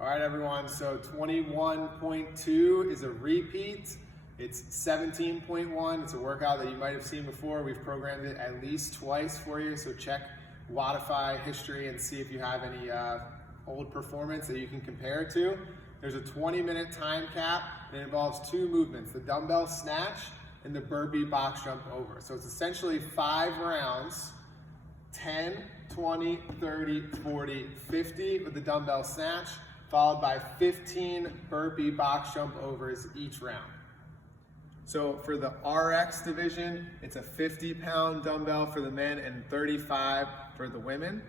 All right, everyone, so 21.2 is a repeat. It's 17.1. It's a workout that you might have seen before. We've programmed it at least twice for you, so check Wattify history and see if you have any old performance that you can compare it to. There's a 20-minute time cap, and it involves two movements, the dumbbell snatch and the burpee box jump over. So it's essentially 5 rounds, 10, 20, 30, 40, 50 with the dumbbell snatch, followed by 15 burpee box jump overs each round. So for the RX division, it's a 50-pound dumbbell for the men and 35 for the women,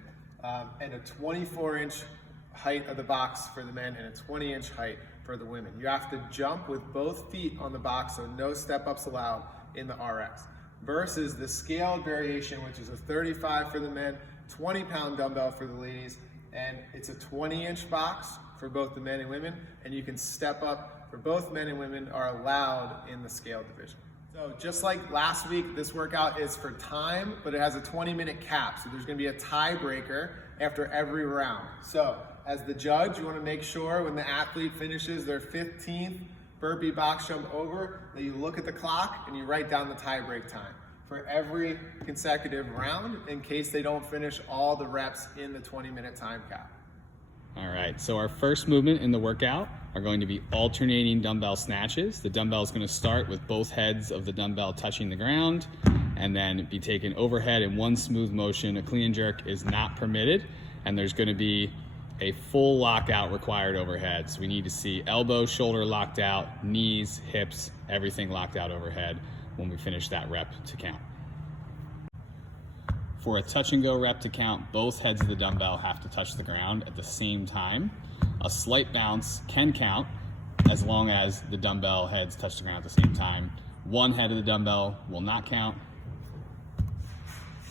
and a 24-inch height of the box for the men and a 20-inch height for the women. You have to jump with both feet on the box, so no step-ups allowed in the RX. Versus the scaled variation, which is a 35 for the men, 20-pound dumbbell for the ladies, and it's a 20-inch box for both the men and women, and you can step up for both men and women are allowed in the scale division. So just like last week, this workout is for time, but it has a 20-minute cap. So there's gonna be a tiebreaker after every round. So as the judge, you wanna make sure when the athlete finishes their 15th burpee box jump over, that you look at the clock and you write down the tie break time for every consecutive round in case they don't finish all the reps in the 20-minute time cap. All right, so our first movement in the workout are going to be alternating dumbbell snatches. The dumbbell is going to start with both heads of the dumbbell touching the ground and then be taken overhead in one smooth motion. A clean and jerk is not permitted, and there's going to be a full lockout required overhead. So we need to see elbow, shoulder locked out, knees, hips, everything locked out overhead when we finish that rep to count. For a touch and go rep to count, both heads of the dumbbell have to touch the ground at the same time. A slight bounce can count as long as the dumbbell heads touch the ground at the same time. One head of the dumbbell will not count.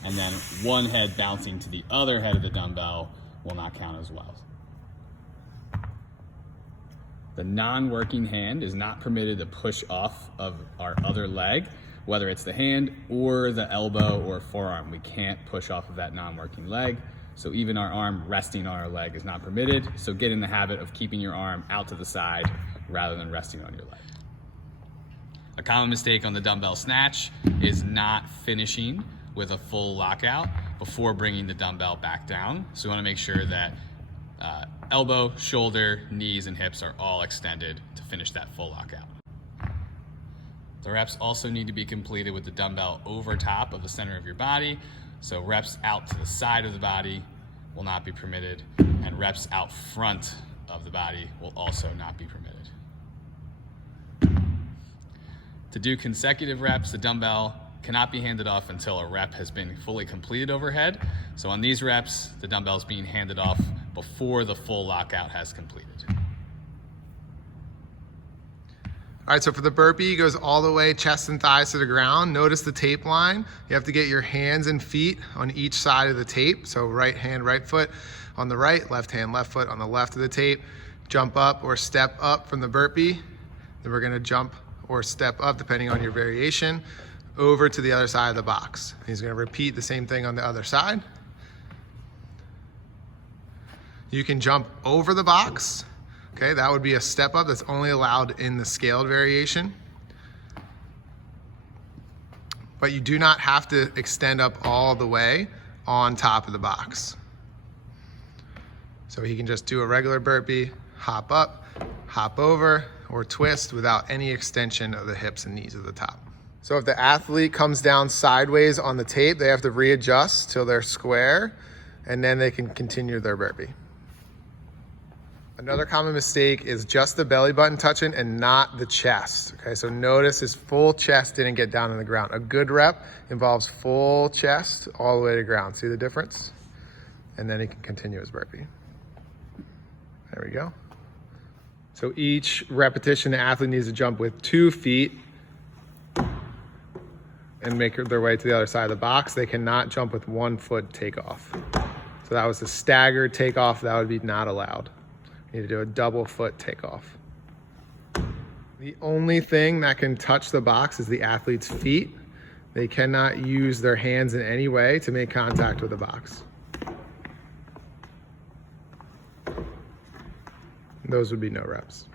And then one head bouncing to the other head of the dumbbell will not count as well. The non-working hand is not permitted to push off of our other leg, whether it's the hand or the elbow or forearm. We can't push off of that non-working leg. So even our arm resting on our leg is not permitted. So get in the habit of keeping your arm out to the side rather than resting on your leg. A common mistake on the dumbbell snatch is not finishing with a full lockout before bringing the dumbbell back down. So we want to make sure that elbow, shoulder, knees, and hips are all extended to finish that full lockout. The reps also need to be completed with the dumbbell over top of the center of your body. So reps out to the side of the body will not be permitted, and reps out front of the body will also not be permitted. To do consecutive reps, the dumbbell cannot be handed off until a rep has been fully completed overhead. So on these reps, the dumbbell is being handed off before the full lockout has completed. All right, so for the burpee, it goes all the way chest and thighs to the ground. Notice the tape line. You have to get your hands and feet on each side of the tape. So right hand, right foot on the right, left hand, left foot on the left of the tape. Jump up or step up from the burpee. Then we're gonna jump or step up, depending on your variation, over to the other side of the box. He's gonna repeat the same thing on the other side. You can jump over the box. Okay, that would be a step up that's only allowed in the scaled variation. But you do not have to extend up all the way on top of the box. So he can just do a regular burpee, hop up, hop over, or twist without any extension of the hips and knees at the top. So if the athlete comes down sideways on the tape, they have to readjust till they're square, and then they can continue their burpee. Another common mistake is just the belly button touching and not the chest. Okay, so notice his full chest didn't get down on the ground. A good rep involves full chest all the way to ground. See the difference? And then he can continue his burpee. There we go. So each repetition, the athlete needs to jump with 2 feet and make their way to the other side of the box. They cannot jump with 1 foot takeoff. So that was a staggered takeoff. That would be not allowed. You need to do a double foot takeoff. The only thing that can touch the box is the athlete's feet. They cannot use their hands in any way to make contact with the box. Those would be no reps.